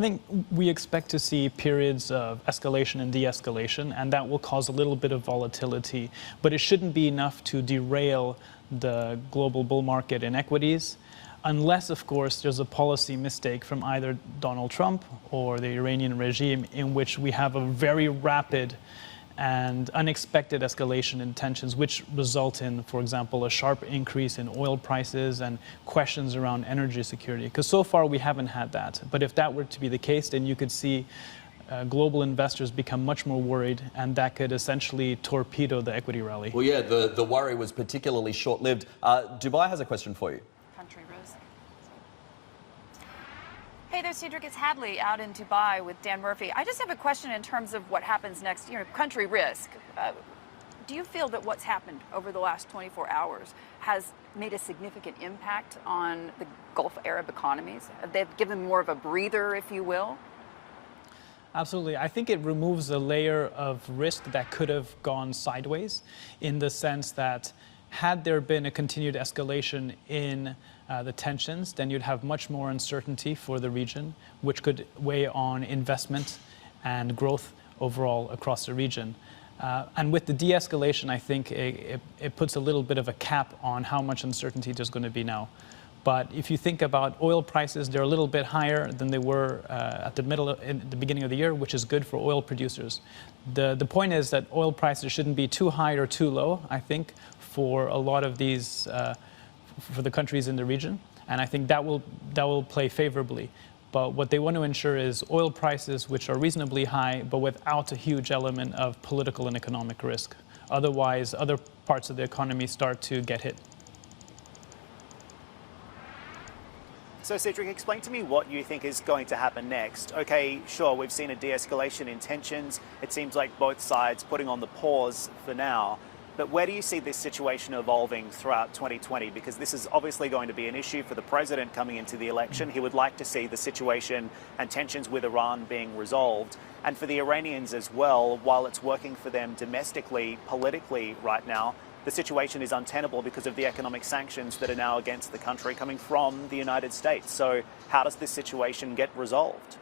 I think we expect to see periods of escalation and de-escalation, and that will cause a little bit of volatility. But it shouldn't be enough to derail the global bull market in equities, unless, of course, there's a policy mistake from either Donald Trump or the Iranian regime in which we have a very rapid and unexpected escalation in tensions, which result in, for example, a sharp increase in oil prices and questions around energy security. Because so far we haven't had that. But if that were to be the case, then you could see global investors become much more worried, and that could essentially torpedo the equity rally. Well, yeah, the worry was particularly short-lived. Dubai has a question for you. Country risk. Hey there, Cedric. It's Hadley out in Dubai with Dan Murphy. I just have a question in terms of what happens next. Country risk. Do you feel that what's happened over the last 24 hours has made a significant impact on the Gulf Arab economies? They've given more of a breather, if you will? Absolutely. I think it removes a layer of risk that could have gone sideways, in the sense that had there been a continued escalation in the tensions, then you'd have much more uncertainty for the region, which could weigh on investment and growth overall across the region. And with the de-escalation, I think it puts a little bit of a cap on how much uncertainty there's going to be now. But if you think about oil prices, they're a little bit higher than they were at the beginning of the year, which is good for oil producers. The point is that oil prices shouldn't be too high or too low, I think, for a lot of these, for the countries in the region. And I think that will play favorably. But what they want to ensure is oil prices which are reasonably high, but without a huge element of political and economic risk. Otherwise, other parts of the economy start to get hit. So, Cedric, explain to me what you think is going to happen next. Okay, sure, we've seen a de-escalation in tensions. It seems like both sides putting on the pause for now. But where do you see this situation evolving throughout 2020? Because this is obviously going to be an issue for the president coming into the election. He would like to see the situation and tensions with Iran being resolved. And for the Iranians as well, while it's working for them domestically, politically right now, the situation is untenable because of the economic sanctions that are now against the country coming from the United States. So how does this situation get resolved?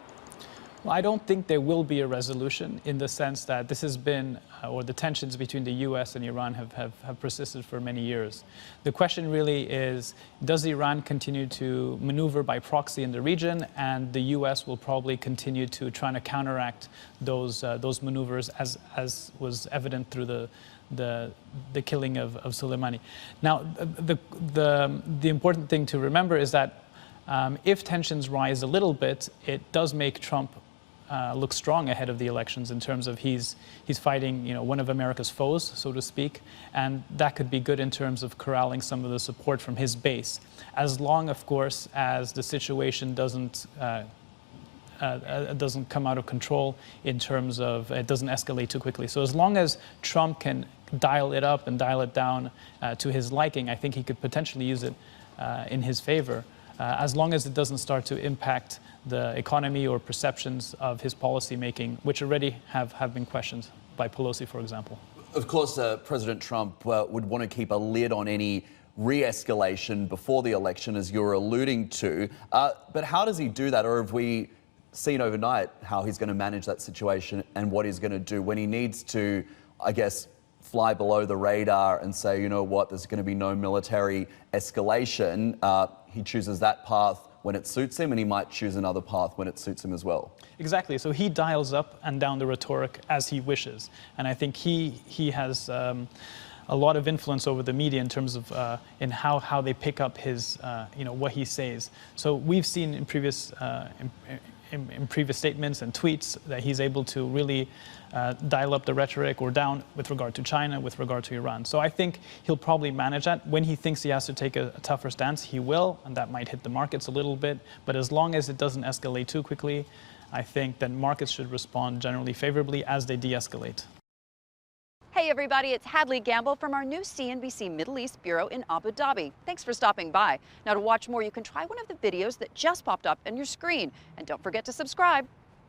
Well, I don't think there will be a resolution, in the sense that this has been, or the tensions between the US and Iran have persisted for many years. The question really is, does Iran continue to maneuver by proxy in the region? And the US will probably continue to try to counteract those maneuvers, as was evident through the killing of Soleimani. Now, the important thing to remember is that if tensions rise a little bit, it does make Trump look strong ahead of the elections, in terms of he's fighting, one of America's foes, so to speak, and that could be good in terms of corralling some of the support from his base, as long, of course, as the situation doesn't come out of control, in terms of it doesn't escalate too quickly. So as long as Trump can dial it up and dial it down to his liking, I think he could potentially use it in his favor, as long as it doesn't start to impact the economy or perceptions of his policy making, which already have been questioned by Pelosi, for example. Of course, President Trump would want to keep a lid on any re-escalation before the election, as you're alluding to. But how does he do that? Or have we seen overnight how he's going to manage that situation and what he's going to do when he needs to, I guess, fly below the radar and say, you know what, there's going to be no military escalation? He chooses that path when it suits him, and he might choose another path when it suits him as well. Exactly. So he dials up and down the rhetoric as he wishes. And I think he has a lot of influence over the media in terms of in how they pick up his, what he says. So we've seen in previous statements and tweets that he's able to really dial up the rhetoric or down with regard to China, with regard to Iran. So I think he'll probably manage that. When he thinks he has to take a tougher stance, he will, and that might hit the markets a little bit. But as long as it doesn't escalate too quickly, I think that markets should respond generally favorably as they de-escalate. Hey everybody, it's Hadley Gamble from our new CNBC Middle East Bureau in Abu Dhabi. Thanks for stopping by. Now, to watch more, you can try one of the videos that just popped up on your screen. And don't forget to subscribe.